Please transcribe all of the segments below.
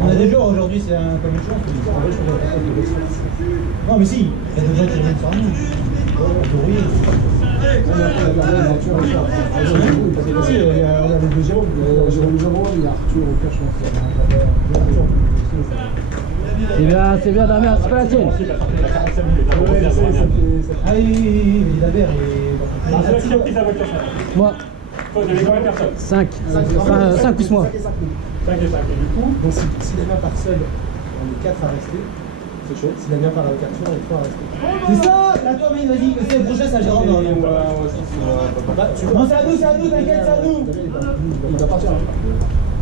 On a des jours aujourd'hui, c'est comme une chance. Non, mais si, il y a des gens qui reviennent sur nous. On avait deux Jérôme, il y a Arthur, je pense. C'est bien, Damien, c'est pas la tienne. Ah oui, il a l'air. C'est qui a pris sa voiture ça? Moi. Toi, il y avait combien de personnes? 5. 5 plus moi. 5 et 5. Et du coup, donc si Damien part seul, on est 4 à rester. C'est chaud. Si Damien part avec Arthur, on est 3 à rester. C'est ça! Là, toi, mais vas-y, c'est le prochain, ça Jérôme. Non, c'est à nous, t'inquiète, c'est à nous! Il va partir.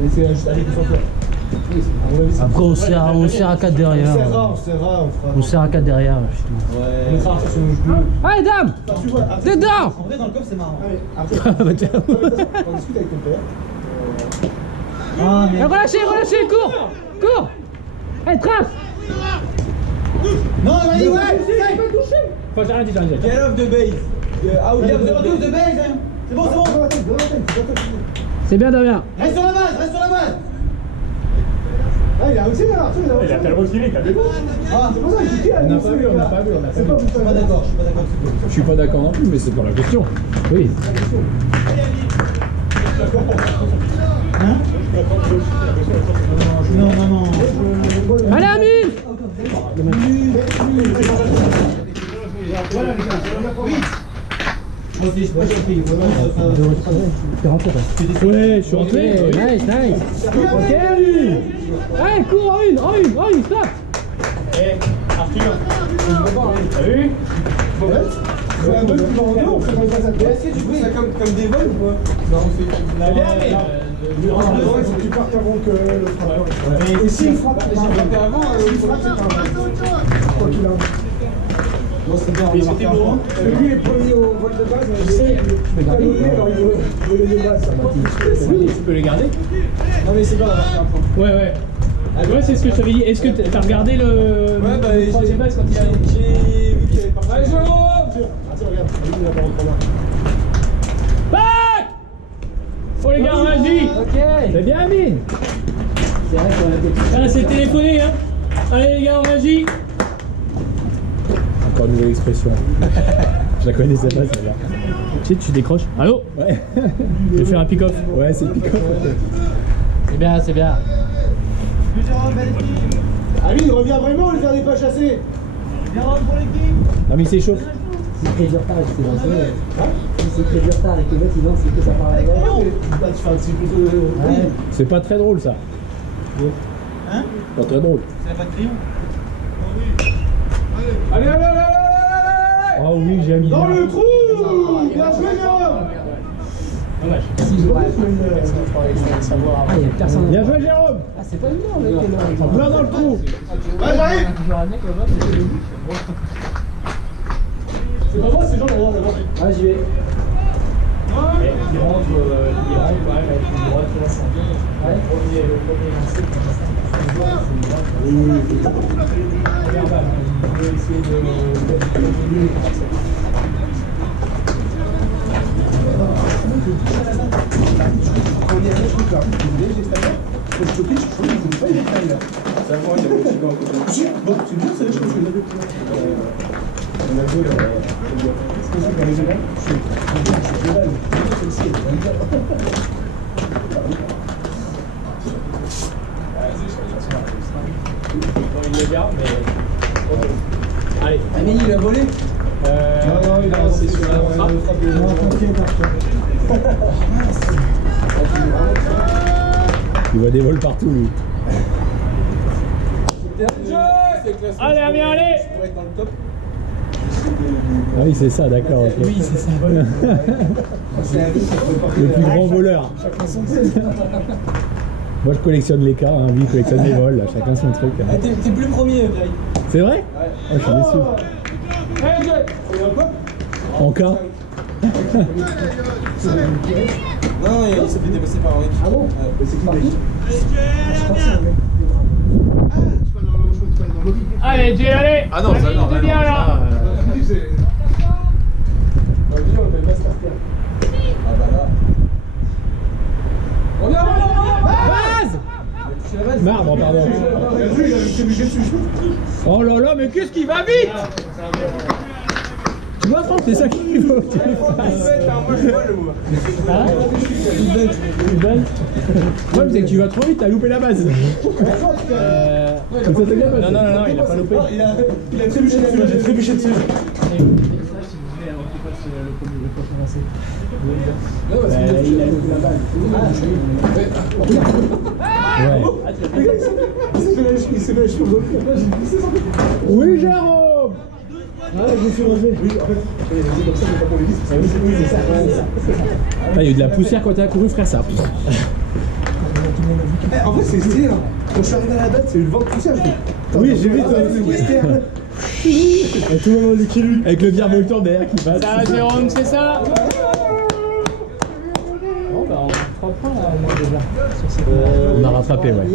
Mais c'est juste aller plus en faire. Après, on serre à 4 derrière. On serre à 4 derrière. Ouais. On mettra Arthur sur nos genoux. Allez, dame! T'es dedans! En vrai, dans le coffre, c'est marrant. Après, on discute avec ton père. Ah, mais. Relâchez, cours! Allez, trace! Non, vas-y, ouais! j'ai rien dit. Get off the base! Out of the base, hein! C'est bon! C'est bien, Damien! Reste sur la base! Ah, il a réussi là, Arthur, Il a tellement tiré, t'as vu? Ah, c'est pour ça qu'il dit, on n'a pas vu. Je suis pas d'accord. Je suis pas d'accord non plus, mais c'est pas la question. Oui. Hein? Non. Allez, Amine! T'es rentré, toi? Ouais, je suis rentré. Nice. Ok, Ali! Allez, cours en une, stop! Eh, Arthur, t'as vu? Est-ce que tu fais ça comme des vols ou quoi? Non, on fait. Il faut que tu partes avant que le frappeur. Et s'il frappe avant, s'il frappe, c'est pas un quoi qu'il a. Non, c'est bien, on c'était bon. Lui, il est premier au vol de base, mais il peut pas donner, alors il veut les deux bases. Tu peux les garder? Non, mais c'est pas, on a marqué un point. Ouais, c'est ce que je t'avais dit. Est-ce que t'as regardé le troisième base quand il a. J'ai vu qu'il y avait pas. Allez, Jérôme! Attends, regarde, lui, il a pas rentré là. Back! Oh les gars, vas-y! Ok! C'est bien, Amine! C'est vrai qu'on a été... Ah, c'est téléphoné, hein! Allez les gars, vas-y! Encore une nouvelle expression. Je la connaissais pas celle-là. Tu décroches. Allô? Ouais. Je vais faire un pick-off. Ouais, c'est piquant. C'est bien. Ali, il revient vraiment, lui faire des pas chassés. Viens pour l'équipe. Non, mais il s'échauffe. Si c'est du retard, c'est lancé. Si c'est du retard avec les mecs, ils lancent, c'est que ça part à la gueule. Tu fais un petit peu de. Ouais. C'est pas très drôle ça. Hein? Pas très drôle. C'est la pas de crayon. Allez! Ah oui, j'ai mis. Dans le trou! Bien joué, Jérôme! Dommage. Ah, il y a personne. Bien joué, Jérôme. Ah, c'est pas évident, mec. En plein dans le trou. Ouais, j'arrive! C'est pas moi, c'est Jean d'ailleurs, d'abord. Ah, j'y vais. Il rentre quand même avec une droite sur la santé. Ouais. Le premier lancé, regarde, il veut essayer de Quand il y a un truc là, vous voulez, j'ai stagiaire, quand je te pitch, je crois que vous ne pas les tailles là. Ça va, il y a le chigan à côté. Bon, c'est bien, ça, je crois que je l'avais plus. On a deux là. Est-ce que c'est dans les deux là? Je suis déval. Celle-ci, elle est bien. il le garde, mais. Allez. Amine, il a volé? Non, il a lancé sur la frappe. Il voit des vols partout, lui. Allez, allez! Je pourrais être dans le top. Ah oui, c'est ça, d'accord. Ok. Oui, c'est ça. Le plus grand voleur. Moi, je collectionne les cas, hein. Lui, il collectionne les vols. Là. Chacun son truc. Hein. Ah, t'es plus le premier, Pierre. C'est vrai? Ouais. Oh, je suis déçu. En cas? Non, il s'est fait dépasser par Henri. Ah bon? Ouais, c'est parti. Allez, Jay, allez! Ah non, ça non, bien là! Ah bah là. Base! Marbre, pardon. Oh là là, mais qu'est-ce qui va vite? Tu vois, Franck, c'est ça qu'il faut que tu fasses. Hein? Une bonne. Le problème, c'est que tu vas trop vite, t'as loupé la base. Non, il a pas loupé. Il a trébuché dessus, j'ai trébuché dessus. Il a loupé la balle. Il s'est fait la cheveux. Oui, Jérôme. Ah, je me suis relevé. Oui, en fait, j'ai comme ça, mais pas pour les vis. Oui, c'est ça. Il y a eu de la poussière quand t'as couru, frère, ça. En fait, c'est stylé. Quand je suis arrivé à la date, c'est eu le vent de poussière. Oui, j'ai vu. Et tout le monde dit qu'il avec le virevoltant derrière qui passe. Ça, Jérôme, c'est ça. Bon, bah, on a 3 points là, au moins déjà. On a rattrapé, ouais.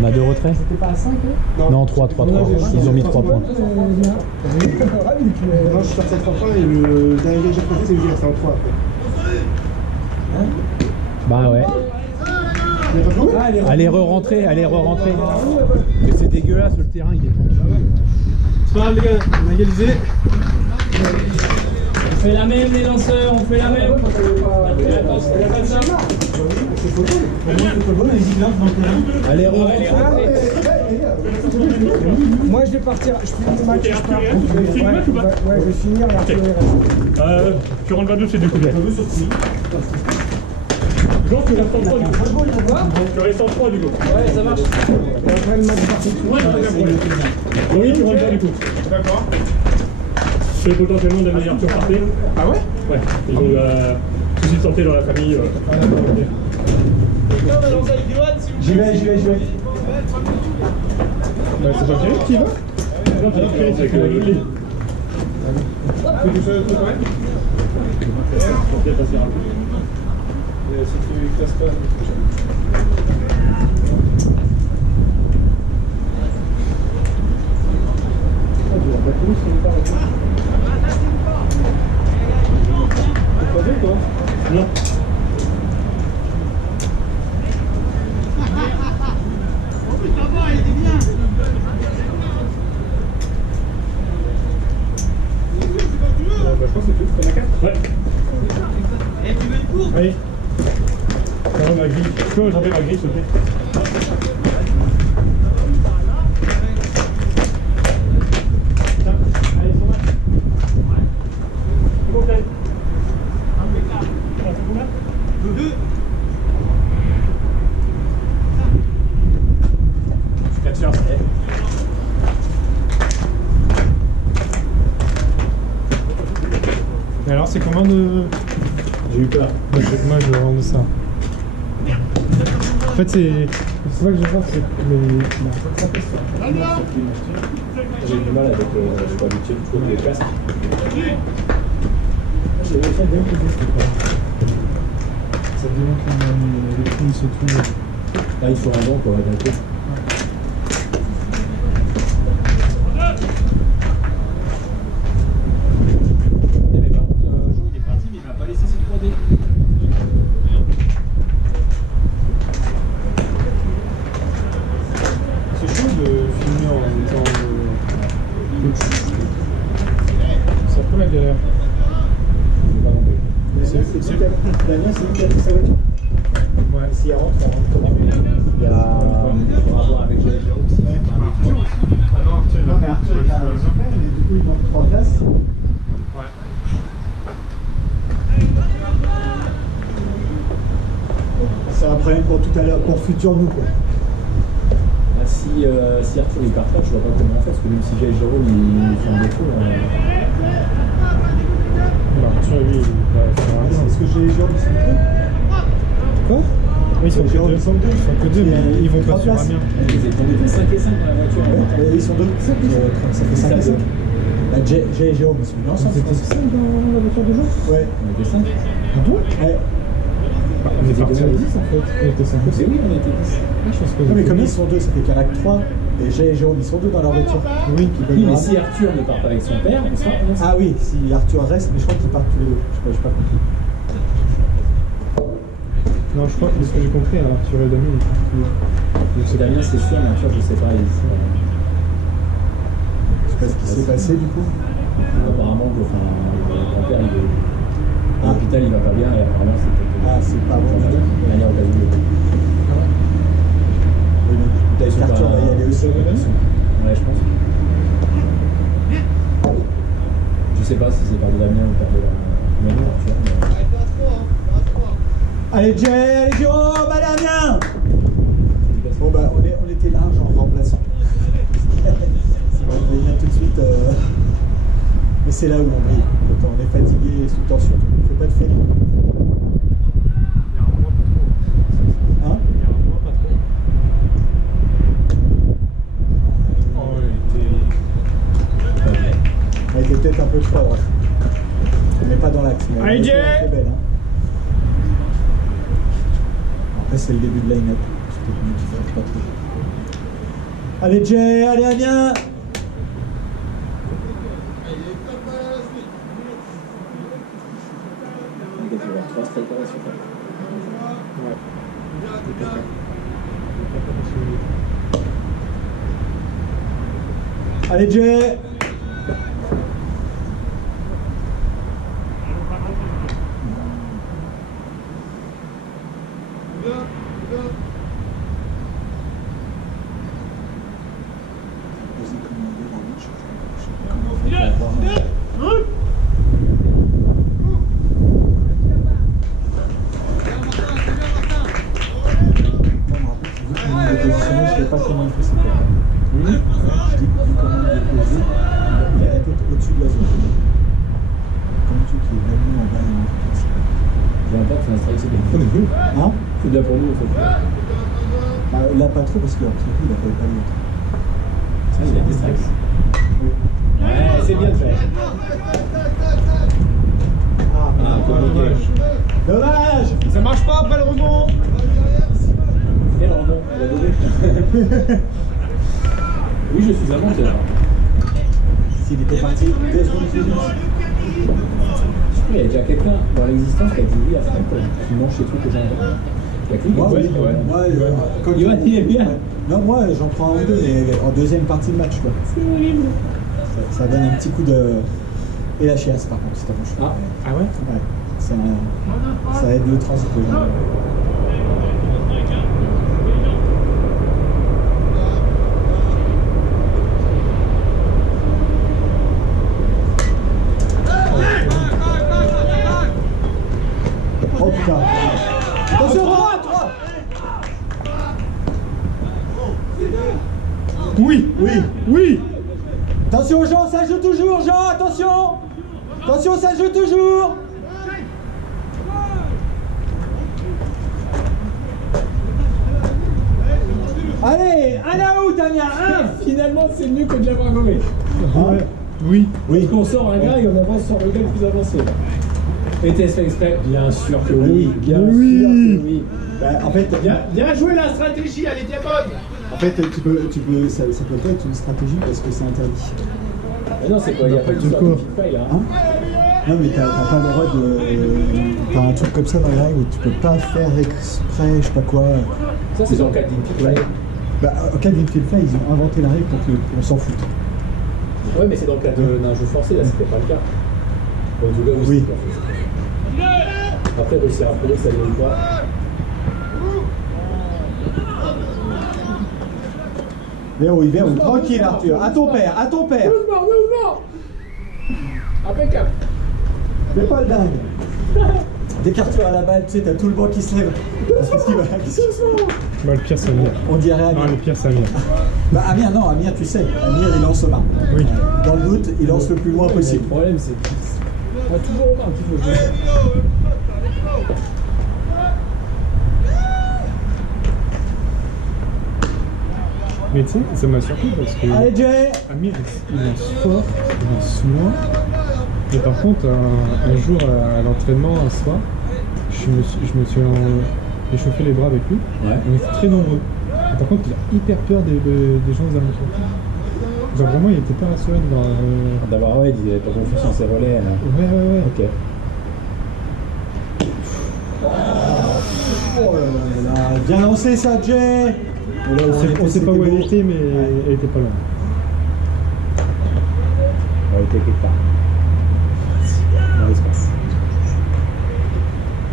On a 2 retraits. C'était pas à 5 Non, 3. Ils ont mis 3 points. Non, je suis sorti à 3 points et le dernier gars que j'ai fait, c'est lui qui est resté en 3 après. Bah ouais. Il a pas joué? Allez re-rentrer. Mais c'est dégueulasse, le terrain, il est pentu. C'est pas grave, les gars, on a égalisé. On fait la même, les lanceurs, on fait la même. Allez re-rentrer. Moi, je vais partir. Je finis le match. Ouais, je vais finir et Arthur il reste. Tu rentres 22, c'est du coup. Jean, tu restes en 3 du coup. Tu restes en 3 du coup. Ouais, ça marche. Après le match parti. Oui, tu rentres pas du coup. D'accord. C'est potentiellement d'amener Arthur partir. Ah ouais? Ouais, ils ont soucis de santé dans la famille. J'y vais. Bah, c'est pas Pierre qui va? Non, Pierre, c'est avec Lille. Si tu classes pas. Non. Je pense que c'est tout, t'en as 4? Ouais. Et tu veux une course? Oui. Ça va ma grille. Je peux attraper ma grille, s'il te plaît? Allez, sur moi. Ouais. C'est bon, Clay. On fait combien? 2. 4 chances. Mais alors, c'est comment de. J'ai eu peur. Moi, je vais rendre ça. En fait, c'est pas que je vois, c'est les. J'ai eu du mal avec l'habitude de trouver des casques. Ça démontre qu'on a les trous, c'est tout. Là, il faut un banc pour la gâter. C'est chaud de filmer en même temps. C'est un peu la galère. C'est Damien, c'est lui qui a pris sa voiture. Ouais. S'il rentre, ça rentre comment? Il y a. On va voir avec Jérôme aussi. Non, mais Arthur est à son père, mais du coup, il manque 3 places. Ouais. C'est un problème pour tout à l'heure, pour futur nous, quoi. Ah, si Arthur il part pas, je vois pas comment on fait, parce que même si j'ai Jérôme il fait un défaut. Arthur, lui, Est-ce que j'ai Jérôme, ils sont deux? Quoi? Oui, ils sont que Jérôme, 2. ils sont deux. Ils sont que 2, mais ils vont pas sur un mien. Ils étaient tombés 5 et 5 dans la voiture. Ouais, ils sont deux. Ça fait 5 et 5. Bah, Jay et Jérôme, ils sont venus ensemble. C'était 5 dans la voiture de Jean? Ouais. On était 5. Ah bon? Ouais. On est parti à 10 en fait. On était 5 aussi. Oui, on était 10. Je pense que Non, mais comme ils sont deux, ça fait qu'il y en a que 3. Et Jay et Jérôme, ils sont deux dans leur voiture. Oui, Oui, mais si Arthur ne part pas avec son père, on sera 11. Ah oui, si Arthur reste, mais je crois qu'ils partent tous les deux. Je sais pas compris. Non, je crois que de ce que j'ai compris, alors Arthur et Damien, ils font plus. C'est Damien, c'est sûr, mais Arthur, je sais pas. Je sais pas ce qui s'est passé du coup. Apparemment, le grand-père, il est à l'hôpital, il va pas bien, et apparemment, c'est peut-être. Ah, c'est pas bon. De manière occasionnelle. Oui, donc peut-être qu'Arthur va y aller aussi. Ouais, je pense. Je sais pas si c'est par de Damien ou par de la même Arthur. Mais... Allez Jay, allez Jérôme, allez Amiens. Bon bah on était large en remplaçant. On va y mettre tout de suite. Mais c'est là où on brille. Quand on est fatigué et sous tension. Il ne faut pas de fainéant. Hein? On était peut-être un peu trop à droite. Mais pas dans l'axe. Allez, Jay! Belle, hein. Après c'est le début de line-up. Pas trop. Allez Jay, allez Amiens! Il va y avoir 3 strikers à suivre. Allez Jay! Hein? C'est bien pour nous, en fait. Bah, là, pas trop, parce qu'après coup, il n'a pas eu l'autre. Ça, il a des strikes. Oui. Ouais, c'est bien de faire. Ah, compliqué. Dommage! Ça marche pas après le rebond. Quel rebond? Il a donné. Oui, je suis un menteur. S'il était parti, 2 secondes plus vite. Il y a déjà quelqu'un dans l'existence qui a dit oui à ça, qui mange ces trucs que j'en ai. Il y a que lui. Moi, oui, moi, quand Yoann, il est bien. Non, moi, j'en prends un ou deux, mais en deuxième partie de match, quoi. C'est horrible. Ça donne un petit coup de... Et la chiasse, par contre, c'est à mon cheval. Ah ouais? Ouais. Ça aide le transit, les gens. Oh putain! Attention, 3! Oui, Oui! oui. Attention Jean, ça joue toujours Jean, attention! Attention, ça joue toujours! Allez, un out, Amiens, un! Finalement, c'est mieux que de l'avoir nommé. Hein? Oui. Oui. Parce qu'on sort un gars et on avance sur le gars le plus avancé. était-ce fait exprès? Bien sûr que oui. Bien sûr que oui. Bah, en fait, Bien joué la stratégie, elle était bonne. en fait, ça peut pas être une stratégie parce que c'est interdit. Mais non, c'est quoi? Il n'y a pas de histoire de faille là. Hein? Non, mais t'as pas le droit de. T'as un truc comme ça dans les règles où tu peux pas faire exprès, je sais pas quoi. Ça, c'est dans le cas d'infield fly. Bah, en cas d'infield fly, ils ont inventé la règle pour qu'on s'en foute. Ouais, mais c'est dans le cas d'un jeu forcé, là, c'était pas le cas. En tout cas, Oui. Après, réussir à prouver que ça ne vient pas. Viens où, tranquille Arthur, à ton père, à ton père. Doucement. Impeccable. Fais pas le dingue. Dès qu'Arthur a la balle, tu sais, t'as tout le banc qui se lève. Qu'est-ce qu'il va Bah, le pire, c'est Amir. On dirait Non, Amir. le pire, c'est Amir. Bah Amir, non, Amir, tu sais, Amir il lance au marc. Oui. Dans le doute, il lance le plus loin Le possible. problème, c'est que. On a toujours au marque qu'il faut jouer. Mais tu sais, ça m'a surpris parce que Allez Jay. Amir, il lance fort, il lance loin. Et par contre, un jour à l'entraînement, un soir, je me suis échauffé les bras avec lui. Ouais. On était très nombreux. Et par contre, il a hyper peur des gens aux alentours. Genre vraiment, il était pas rassuré de voir. D'avoir, ouais, il avait pas confiance en ses relais. Ouais. Ok. là, bien lancé ça, Jay. On sait pas où elle était, mais elle était pas loin. Elle était quelque part. Dans l'espace.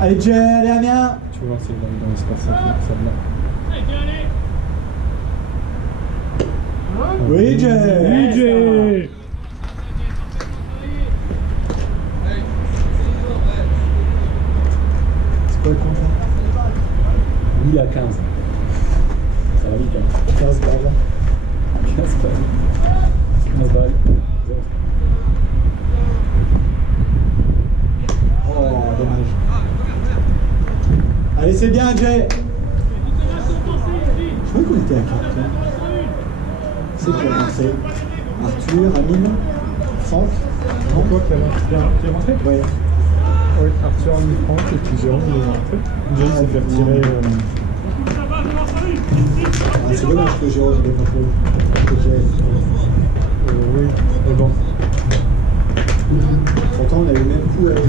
Allez, Jay, allez, Amiens. Tu vas voir si elle va aller dans l'espace, celle-là. Oui, Jay. Oui, Jay. C'est quoi le compte là 1000 à 15. Ça va vite, hein. 15 balles. 15 balles. 15 balles. Oh, dommage. Allez, c'est bien, Jay. Je crois qu'on était à 4. C'est qui a lancé Arthur, Amine, Franck. Toi qui est rentré? Ouais. Oui, Arthur a mis Franck et puis Jérôme il est rentré. Jérôme s'est fait retirer. Ah, c'est dommage que Jérôme ne l'ait pas fait. Oui, mais bon. Pourtant, on a eu le même coup avec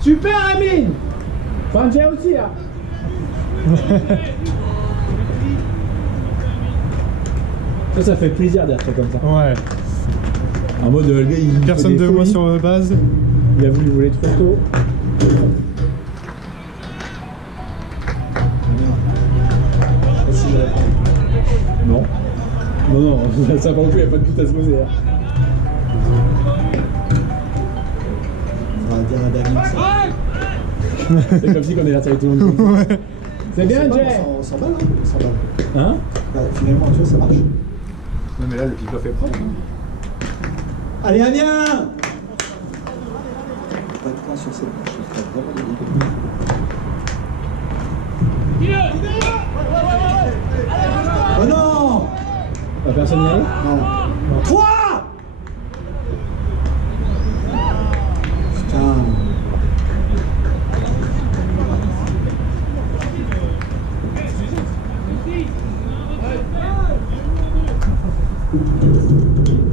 Super, Amine. Enfin, Jay aussi, hein. Ça fait plaisir d'être comme ça. Ouais. En mode, le gars, il Personne de moi sur base. Il a voulu voler trop tôt. Non. Non, ça pour le coup, il n'y a pas de but à se poser. Hein. On va dire à David ça. C'est comme si on est là avec tout le monde. Ouais. C'est bien, Jay. On s'en balle, hein. On s'en balle. Hein? Bah, finalement, tu vois, ça marche. Non, mais là, le pipe fait prendre. Allez, Amiens. Pas de points sur cette match. Je ferai vraiment des Oh non. Personne n'y arrive? Non. 3. Putain.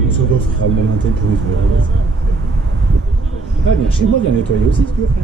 Ça doit faire le même intel pour les joueurs. Ah, viens chez moi, viens nettoyer aussi si tu veux, frère.